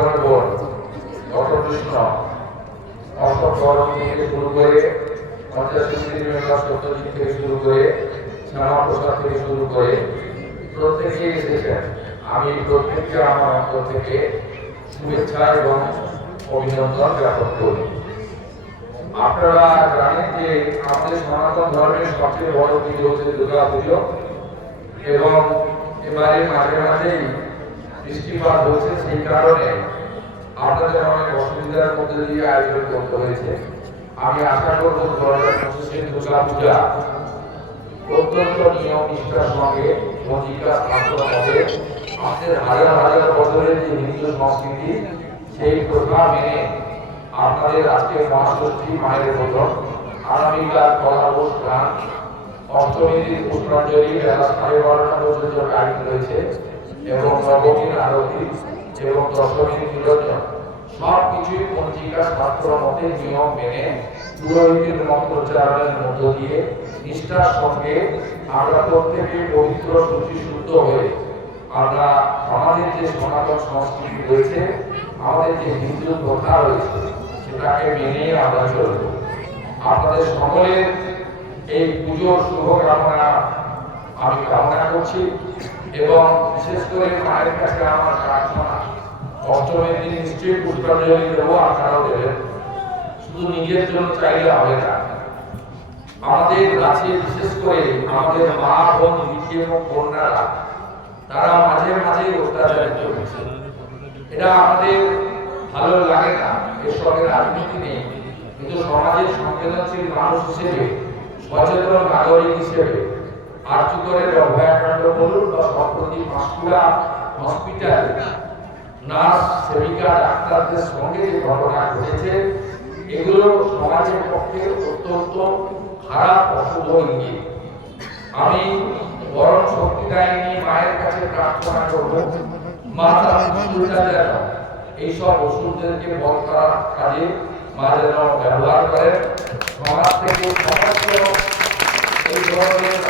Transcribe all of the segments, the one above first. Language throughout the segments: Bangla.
ধরনের বোন অটকৃষ্ণ অষ্টম গরম থেকে শুরু করে পঞ্চাশ সত্যজিৎ থেকে শুরু করে শ্যামা প্রসাদ থেকে শুরু করে প্রত্যেকেই এসেছেন। আমি প্রত্যেককে আমার অন্তর থেকে শুভেচ্ছা এবং অভিনন্দন জ্ঞাপন করি। আপনারা জানেন যে আমাদের সনাতন ধর্মের সবচেয়ে বড় পুজো হচ্ছে দুর্গা পুজো এবং এবারে মাঝে মাঝেই বৃষ্টিপাত হচ্ছে সেই কারণে আপনাদের অনেক অসুবিধার মধ্যে দিয়ে আয়োজন করতে হয়েছে। আমি আশা করব দু হাজার পঁচিশের পূজা অত্যন্ত নিয়ম নিষ্ঠার সঙ্গে পঞ্জিকা শাস্ত্র মতে আমাদের হাজার হাজার বছরের যে হিন্দু সংস্কৃতি, সেই প্রথা মেনে আপনাদের আজকে মহাষষ্ঠী মায়ের প্রথম আগামীকাল কলাবোস গান অষ্টমীর পুষ্পাঞ্জলি, বেলা সাড়ে বারোটা পর্যন্ত গাড়ি রয়েছে এবং নবমীর আরতি এবং দশমীর নিরঞ্জন সব কিছুই পঞ্জিকা শাস্ত্র মতে নিয়ম মেনে পুরোহিতের মন্ত্রোচ্চারণের মধ্য দিয়ে নিষ্ঠার সঙ্গে আমরা প্রত্যেকে পবিত্র শুচি শুদ্ধ হয়ে আমরা আমাদের যে সনাতন সংস্কৃতি রয়েছে, আমাদের যে হিন্দু প্রথা রয়েছে, সেটাকে মেনে আমরা চলব। আপনাদের সকলের এই পুজোর শুভকামনা আমি কামনা করছি। এবং বিশেষ করে মায়ের কাছে আমার প্রার্থনা, অষ্টমীর দিন নিশ্চয়ই পুষ্পাঞ্জলি দেবো আপনারাও দেবেন শুধু নিজের জন্য চাইলে হবে না। আমাদের কাছে বিশেষ করে আমাদের মা, বোন দিদি এবং কন্যারা, তারা মাঝে মাঝে অত্যাচারিত হয়েছে এটা আমাদের ভালো লাগে না সঙ্গে রাজনীতি নেই। কিন্তু সমাজের সংবেদনশীল মানুষ হিসেবে, সচেতন নাগরিক হিসেবে আর্যকরের অভয়াকাণ্ড বলুন বা সম্প্রতি পাঁশকুড়া হসপিটাল, নার্স, সেবিকা, ডাক্তারদের সঙ্গে যে ঘটনা ঘটেছে, এগুলো সমাজের পক্ষে অত্যন্ত খারাপ, অশুভ ইঙ্গিত। আমি বরং শক্তিদায়িনী মায়ের কাছে প্রার্থনা করব মা ওষুধটা যেন এইসব ওষুধদেরকে বল করার কাজে মা যেন ব্যবহার করেন। সমাজ থেকে সমস্ত এই ধরনের অসুবিধা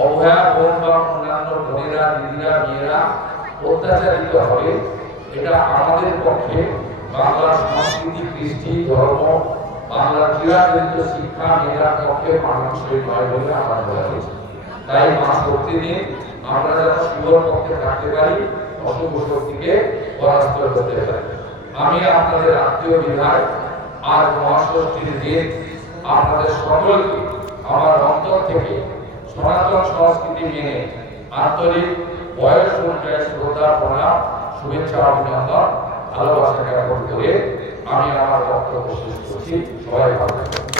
অভয়া বোন বা অন্যান্য বোনেরা দিদিরা মেয়েরা অত্যাচারিত হবে। এটা আমাদের পক্ষে বাংলার সংস্কৃতি, কৃষ্টি, ধর্ম, বাংলার ক্রীড়াজনিত শিক্ষা মেয়েরার পক্ষে মানানসই নয় বলে আমার বলা হয়েছে তাই মা শক্তি নিয়ে আমরা যেন শিবর পক্ষে থাকতে পারি, অশুভ শক্তিকে পরাস্ত করতে পারি। আমি আপনাদের আত্মীয় বিধায় আর মহাষষ্ঠীর দিন আপনাদের সকলকে আমার অন্তর থেকে সনাতন সংস্কৃতি মেনে আন্তরিক বয়স অনুযায়ী শ্রদ্ধা, প্রণাম, শুভেচ্ছা, অভিনন্দন, ভালোবাসা জ্ঞাপন করে আমি আমার বক্তব্য শেষ করছি। সবাই ভালো থাকবেন।